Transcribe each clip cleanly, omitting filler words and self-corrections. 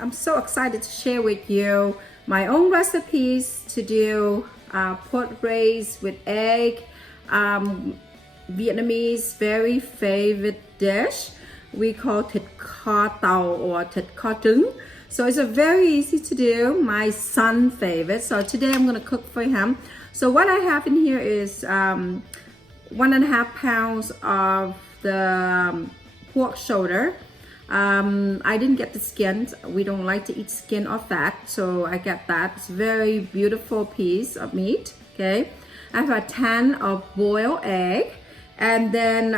I'm so excited to share with you my own recipes to do pork braised with egg, Vietnamese very favorite dish. We call thịt kho tàu or thịt kho trứng. So it's a very easy to do, my son favorite. So today I'm gonna cook for him. So what I have in here is 1.5 pounds of the pork shoulder. I didn't get the skin. We don't like to eat skin or fat, so I get that. It's a very beautiful piece of meat. Okay, I have a 10 of boiled egg, and then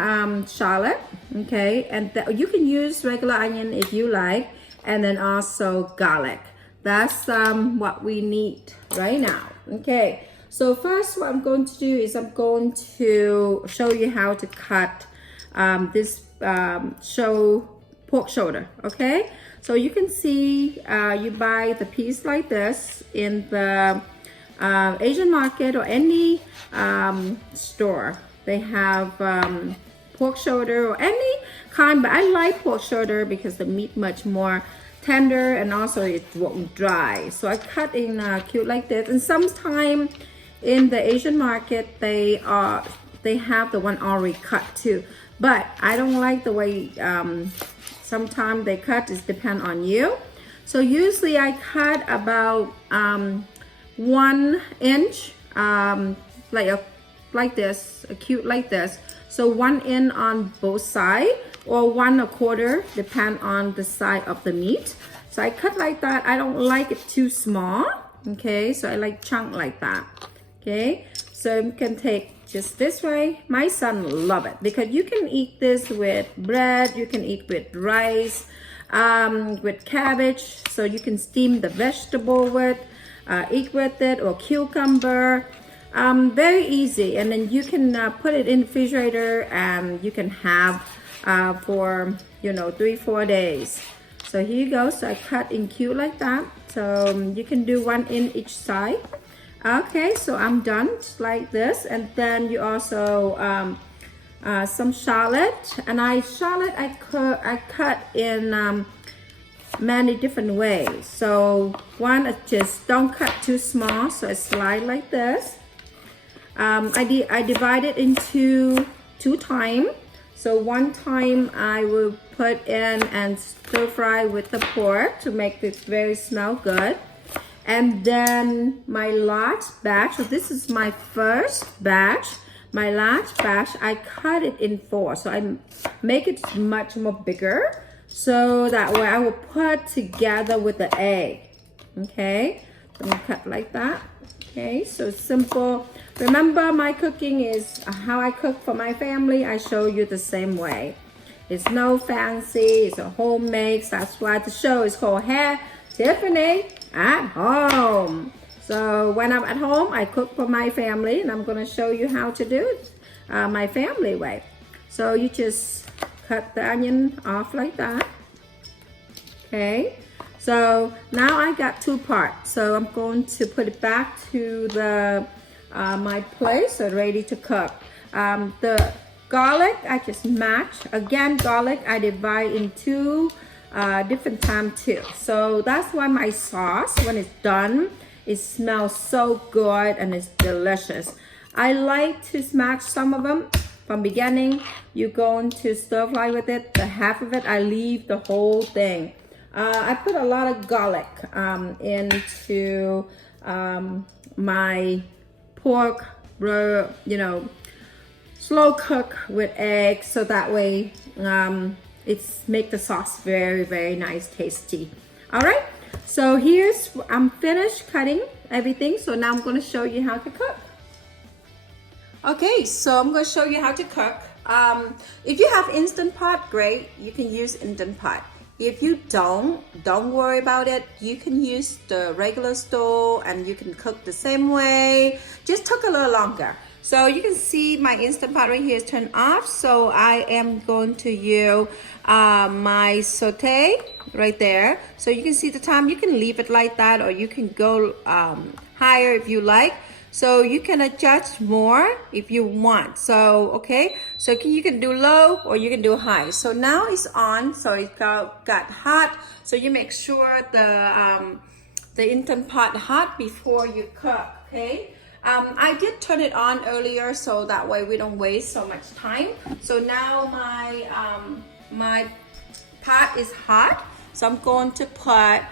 shallot. Okay, and you can use regular onion if you like, and then also garlic. That's what we need right now. Okay, so first what I'm going to do is I'm going to show you how to cut this pork shoulder. Okay, so you can see you buy the piece like this in the Asian market or any store. They have pork shoulder or any kind, but I like pork shoulder because the meat much more tender and also it won't dry. So I cut in cute like this, and sometimes in the Asian market they have the one already cut too, but I don't like the way sometimes they cut. It depends on you. So usually I cut about 1 inch, like this, cute like this. So 1 inch on both sides, or 1/4, depend on the size of the meat. So I cut like that. I don't like it too small. Okay, so I like chunk like that. Okay, so you can take just this way. My son love it because you can eat this with bread, you can eat with rice, with cabbage, so you can steam the vegetable with, eat with it, or cucumber. Very easy, and then you can put it in the refrigerator and you can have for 3-4 days. So here you go. So I cut in cute like that, so you can do 1 in each side. Okay, so I'm done just like this. And then you also some shallot, and I cut in many different ways. So one is just don't cut too small, so I slide like this. I divide it into 2 times. So 1 time I will put in and stir fry with the pork to make this very smell good. And then my last batch, so this is my first batch. My last batch, I cut it in 4. So I make it much more bigger, so that way I will put together with the egg. Okay, so I'm gonna cut like that. Okay, so simple. Remember, my cooking is how I cook for my family. I show you the same way. It's no fancy, it's a homemade. That's why the show is called Hair Tiffany at Home. So when I'm at home, I cook for my family, and I'm gonna show you how to do it my family way. So you just cut the onion off like that. Okay, so now I got 2 parts. So I'm going to put it back to the my plate, so ready to cook. The garlic I just match. Again, garlic I divide in 2 different time too. So that's why my sauce, when it's done, it smells so good and it's delicious. I like to smash some of them from beginning. You're going to stir fry with it. The half of it I leave the whole thing. I put a lot of garlic into my pork, slow cook with eggs, so that way it's make the sauce very, very nice, tasty. All right, so I'm finished cutting everything, so now I'm going to show you how to cook. Okay, so I'm going to show you how to cook. If you have Instant Pot, great, you can use Instant Pot. If you don't worry about it. You can use the regular stove and you can cook the same way. Just took a little longer. So you can see my Instant Pot right here is turned off. So I am going to use my saute right there. So you can see the time. You can leave it like that, or you can go higher if you like. So you can adjust more if you want. So, okay, so you can do low or you can do high. So now it's on, so it got hot. So you make sure the Instant Pot hot before you cook, okay? I did turn it on earlier so that way we don't waste so much time. So now my pot is hot. So I'm going to put,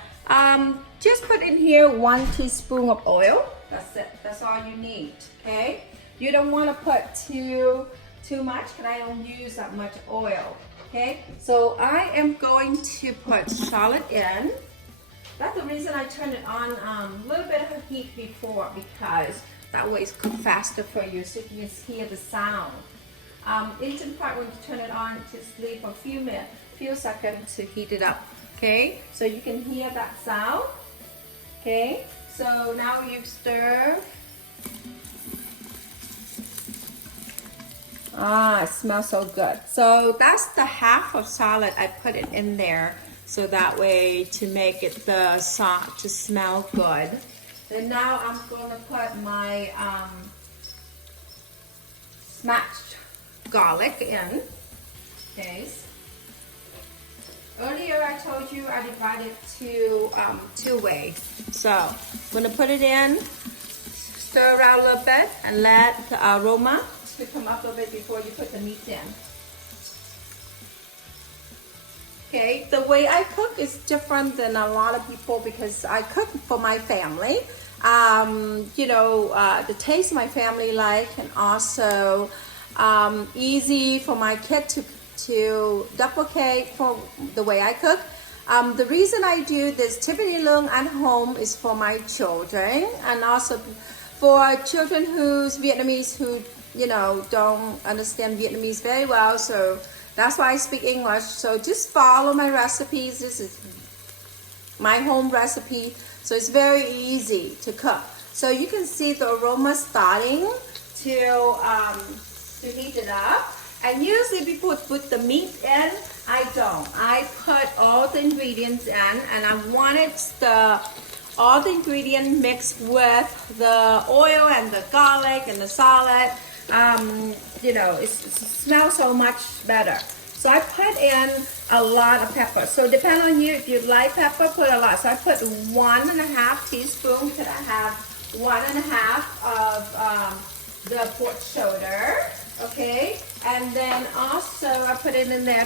just put in here 1 teaspoon of oil. That's it. That's all you need, okay? You don't want to put too much because I don't use that much oil, okay? So I am going to put salad in. That's the reason I turned it on a little bit of heat before, because that way it's cooked faster for you so you can hear the sound. Instant Pot, when you turn it on, just leave a few seconds to heat it up. Okay, so you can hear that sound. Okay, so now you stir. Ah, it smells so good. So that's the half of salad. I put it in there so that way to make it the sauce to smell good. Then now I'm going to put my smashed garlic in. Okay. Earlier I told you I divided two ways. So I'm gonna put it in, stir around a little bit, and let the aroma to come up a little bit before you put the meat in. Okay, the way I cook is different than a lot of people because I cook for my family. You know, the taste my family like, and also easy for my kid to duplicate for the way I cook. The reason I do this Tiffany Lung at home is for my children, and also for children who's Vietnamese who, you know, don't understand Vietnamese very well. So that's why I speak English. So just follow my recipes. This is my home recipe. So it's very easy to cook. So you can see the aroma starting to heat it up. And usually before put the meat in, I don't. I put all the ingredients in, and I wanted all the ingredients mixed with the oil and the garlic and the salad. You know, it smells so much better. So I put in a lot of pepper. So depend on you. If you like pepper, put a lot. So I put 1.5 teaspoons because I have 1.5 of the pork shoulder. Okay, and then also I put it in there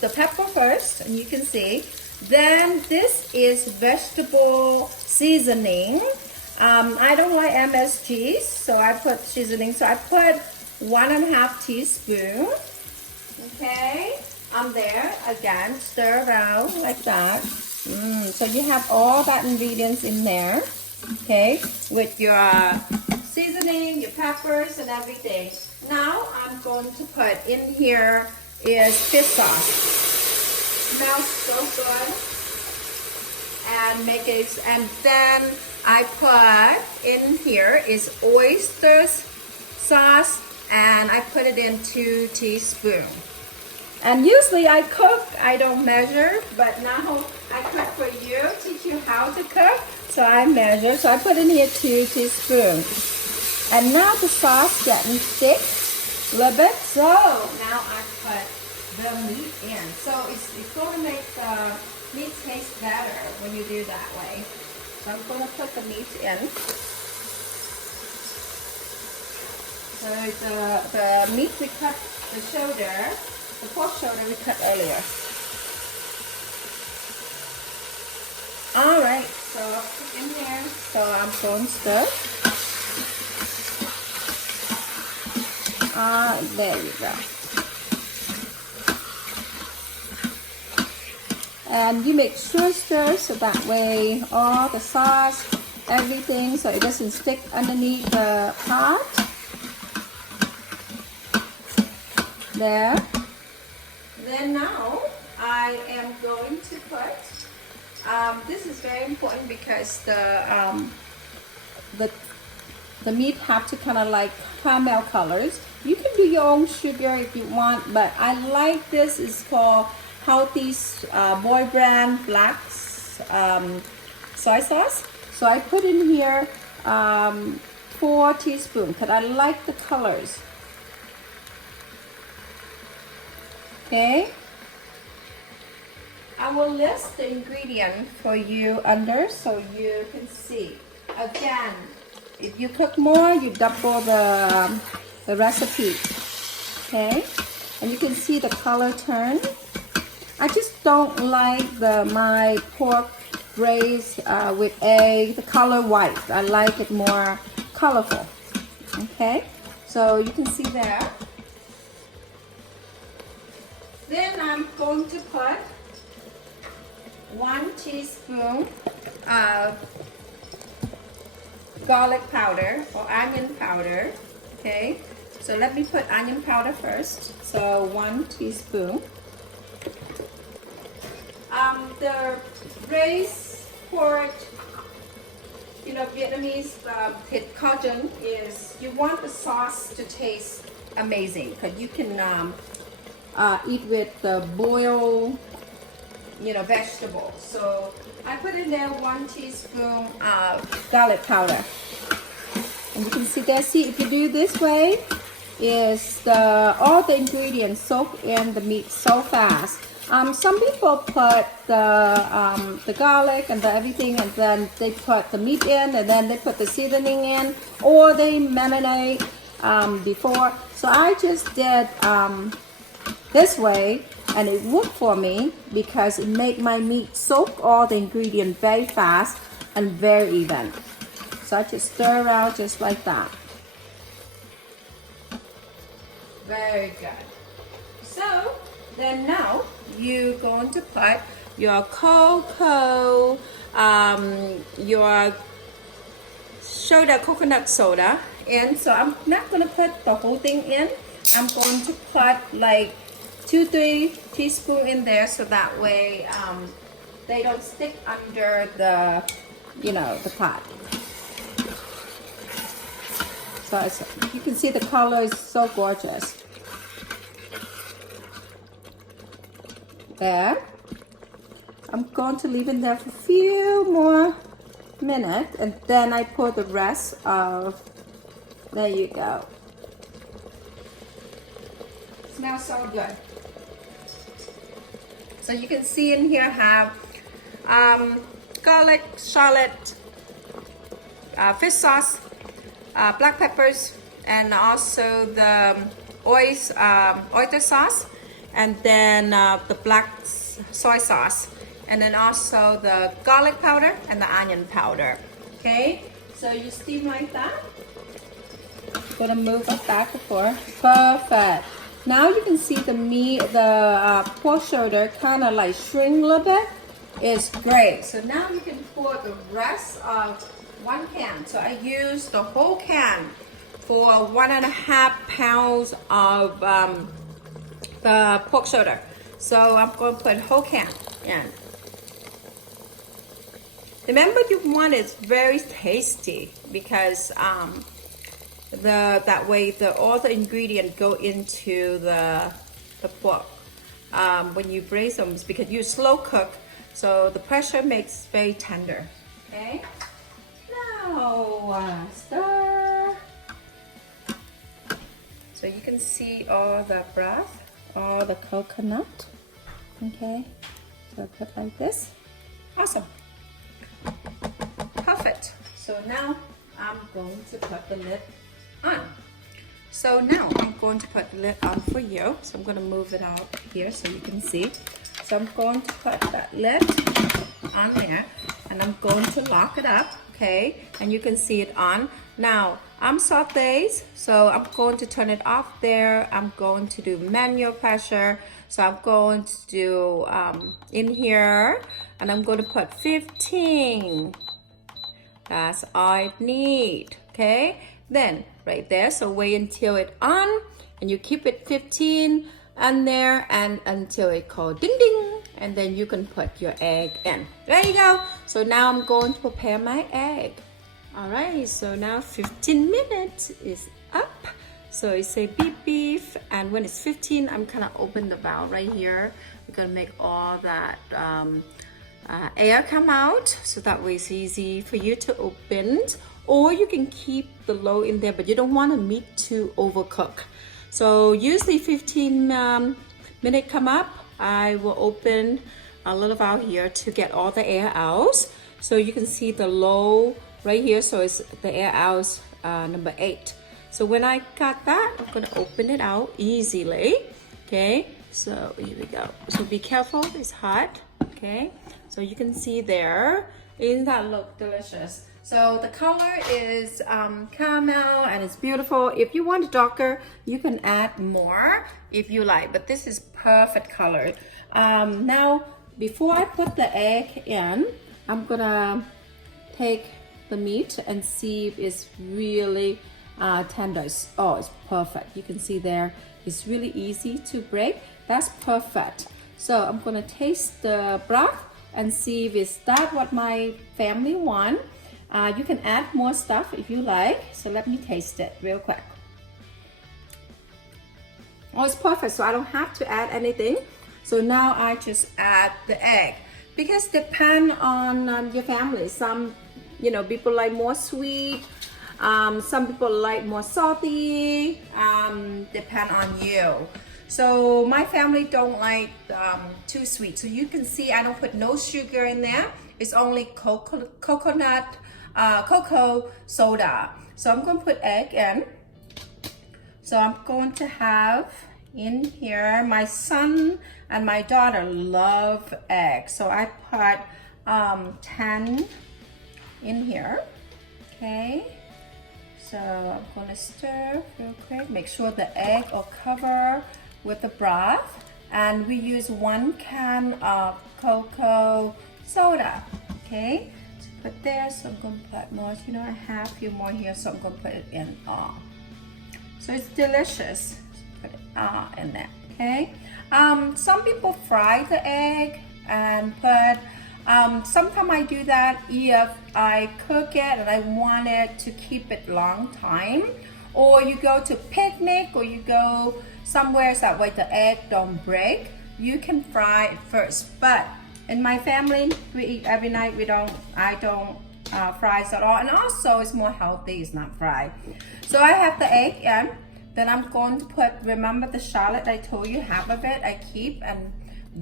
the pepper first, and you can see. Then this is vegetable seasoning. I don't like MSGs, so I put seasoning. So I put 1.5 teaspoon. Okay, there again, stir around like that. So you have all that ingredients in there. Okay, with your seasoning, your peppers, and everything. Now I'm going to put in here is fish sauce. Smells so good, and make it. And then I put in here is oyster sauce, and I put it in 2 teaspoons. And usually I cook, I don't measure, but now I cook for you, teach you how to cook. So I measure. So I put in here 2 teaspoons. And now the sauce getting thick a little bit. So now I put the meat in. So it's going to make the meat taste better when you do that way. So I'm going to put the meat in. So the meat we cut, the shoulder, the pork shoulder we cut earlier. Alright, so I'll put in here. So I'm going to stir. There you go. And you make sure stir so that way all the sauce, everything, so it doesn't stick underneath the pot. There. Then now I am going to put, this is very important because the meat have to kind of like caramel colors. You can do your own sugar if you want, but I like this. It's called Healthy Boy Brand Black soy sauce. So I put in here 4 teaspoons because I like the colors. Okay. I will list the ingredient for you under so you can see. Again, if you cook more, you double the recipe. Okay, and you can see the color turn. I just don't like my pork braised with egg, the color white. I like it more colorful. Okay, so you can see there. Then I'm going to put 1 teaspoon of garlic powder or onion powder. Okay, so let me put onion powder first. So 1 teaspoon. The braised pork, you know, Vietnamese thịt kho trứng is, you want the sauce to taste amazing because you can eat with the boiled, you know, vegetables. So I put in there 1 teaspoon of garlic powder, and you can see there. See, if you do this way, is all the ingredients soak in the meat so fast. Some people put the garlic and the everything, and then they put the meat in, and then they put the seasoning in, or they marinate before. So I just did this way, and it worked for me because it made my meat soak all the ingredients very fast and very even. So I just stir around just like that. Very good. So then now you're going to put your cocoa, your soda, coconut soda in. So I'm not going to put the whole thing in. I'm going to put like 2-3 teaspoons in there, so that way they don't stick under the, you know, the pot. So you can see the color is so gorgeous. There. I'm going to leave it there for a few more minutes, and then I pour the rest of, there you go. Smells so good. So you can see in here have garlic, shallot, fish sauce, black peppers, and also the oyster sauce, and then the black soy sauce, and then also the garlic powder and the onion powder. Okay, so you steam like that. Gonna move it back and forth. Perfect. Now you can see the meat, the pork shoulder kind of like shrink a little bit. It's great. So now you can pour the rest of 1 can. So I used the whole can for 1.5 pounds of the pork shoulder. So I'm going to put whole can in. Remember, you want it very tasty because that way all the ingredients go into the pork when you braise them, because you slow cook, so the pressure makes very tender. Okay, now stir. So you can see all the broth, all the coconut. Okay, so put like this. Awesome. Perfect. So now I'm going to put the lid on. So now I'm going to put the lid on for you. So I'm going to move it out here so you can see. So I'm going to put that lid on there, and I'm going to lock it up. Okay, and you can see it on. Now I'm sautés, so I'm going to turn it off there. I'm going to do manual pressure. So I'm going to do in here, and I'm going to put 15. That's all I need. Okay, then right there. So wait until it's on, and you keep it 15 on there, and until it calls ding ding, and then you can put your egg in. There you go. So now I'm going to prepare my egg. All right, so now 15 minutes is up. So it say beep beep, and when it's 15, I'm kind of open the valve right here. We're gonna make all that air come out, so that way it's easy for you to open or you can keep the low in there, but you don't want the meat to overcook. So usually 15 minutes come up, I will open a little out here to get all the air out. So you can see the low right here, so it's the air out number 8. So when I got that, I'm gonna open it out easily. Okay, so here we go. So be careful, it's hot. Okay, so you can see there. Isn't that look delicious? So the color is caramel and it's beautiful. If you want it darker, you can add more if you like, but this is perfect color. Now, before I put the egg in, I'm gonna take the meat and see if it's really tender. Oh, it's perfect. You can see there, it's really easy to break. That's perfect. So I'm gonna taste the broth and see if it's that what my family want. You can add more stuff if you like. So let me taste it real quick. Oh, it's perfect. So I don't have to add anything. So now I just add the egg. Because depend on your family. Some, people like more sweet. Some people like more salty. Depend on you. So my family don't like too sweet. So you can see I don't put no sugar in there. It's only coconut, cocoa soda. So I'm going to put egg in. So I'm going to have in here, my son and my daughter love eggs. So I put 10 in here. Okay. So I'm going to stir real quick. Make sure the egg will cover with the broth, and we use 1 can of cocoa soda. Okay, so put there. So I'm going to put more. I have a few more here, so I'm going to put it in all. So it's delicious. So put it in there. Okay. Some people fry the egg and put. Sometimes I do that if I cook it and I want it to keep it long time, or you go to picnic or you go somewhere so that way the egg don't break. You can fry it first, but in my family we eat every night. I don't fry it at all, and also it's more healthy. It's not fried. So I have the egg in. Then I'm going to put. Remember the shallot I told you, half of it I keep, and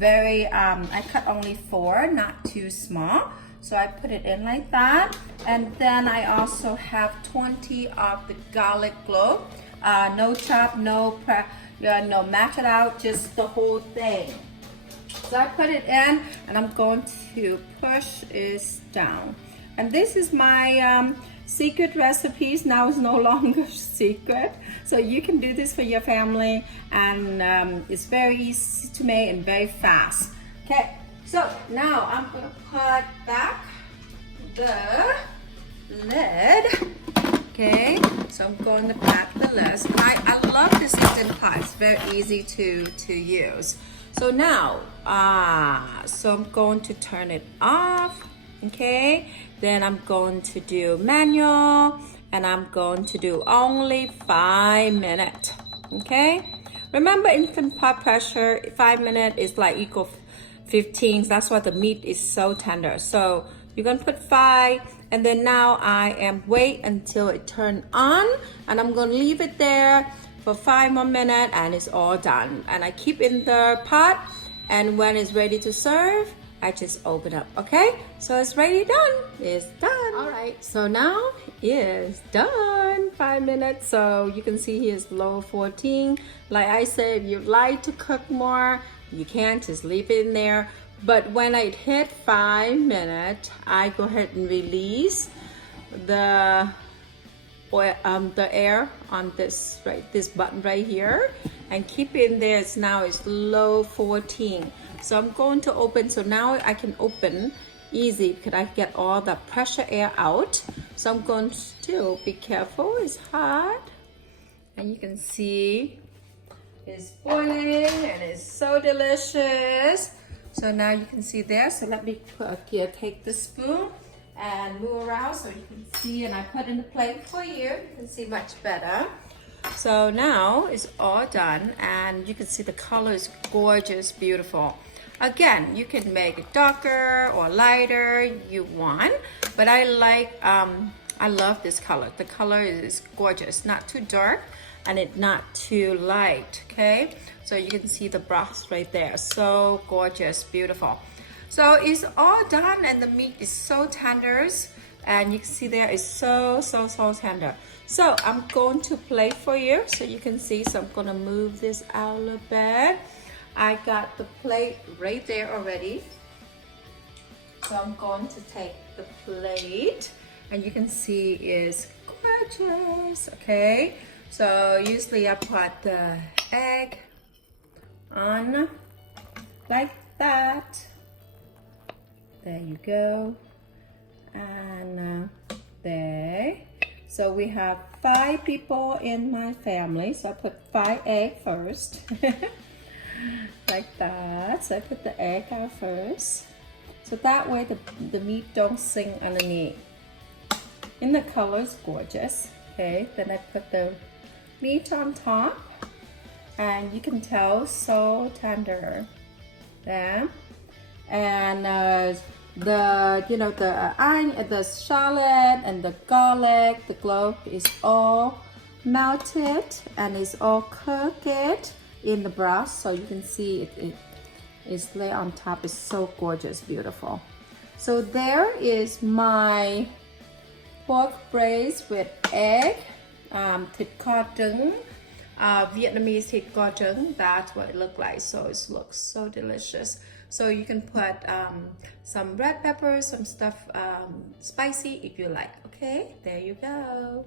I cut only 4, not too small. So I put it in like that, and then I also have 20 of the garlic clove. No chop, no mash it out, just the whole thing. So I put it in, and I'm going to push it down. And this is my secret recipes. Now it's no longer secret. So you can do this for your family, and it's very easy to make and very fast. Okay, so now I'm gonna put back the lid. Okay, so I'm going to back the lid. I love this instant pot. It's very easy to use. So now, so I'm going to turn it off. Okay, then I'm going to do manual, and I'm going to do only 5 minutes. Okay, remember instant pot pressure, 5 minutes is like equal 15. That's why the meat is so tender. So you're gonna put 5, and then now I am wait until it turn on, and I'm gonna leave it there for 5 more minutes, and it's all done. And I keep in the pot, and when it's ready to serve, I just open up. Okay, so it's ready, done. It's done. All right, so now it's done. 5 minutes. So you can see here's low 14. Like I said, if you like to cook more, you can just leave it in there. But when I hit 5 minutes, I go ahead and release the oil, the air on this button right here, and keep it in there. Now it's low 14. So I'm going to open. So now I can open easy because I get all the pressure air out. So I'm going to be careful. It's hot, and you can see it's boiling, and it's so delicious. So now you can see there. So let me take the spoon and move around so you can see, and I put in the plate for you. You can see much better. So now it's all done, and you can see the color is gorgeous, beautiful. Again, you can make it darker or lighter you want, but I like I love this color. The color is gorgeous, not too dark and it's not too light, okay? So you can see the broth right there. So gorgeous, beautiful. So it's all done and the meat is so tender. And you can see there is so tender. So I'm going to plate for you so you can see. So I'm gonna move this out a little bit. I got the plate right there already. So I'm going to take the plate and you can see it's gorgeous, okay? So usually I put the egg on like that. There you go. And there. So we have 5 people in my family. So I put 5 eggs first. Like that. So I put the egg out first. So that way the meat don't sink underneath. And the color is gorgeous. Okay, then I put the meat on top. And you can tell so tender. Yeah. And the shallot and the garlic, the clove is all melted and it's all cooked in the broth. So you can see it is laid on top. It's so gorgeous, beautiful. So there is my pork braised with egg, thịt kho trứng, Vietnamese thịt kho trứng. That's what it looks like. So it looks so delicious. So you can put some red pepper, some stuff spicy if you like. Okay, there you go.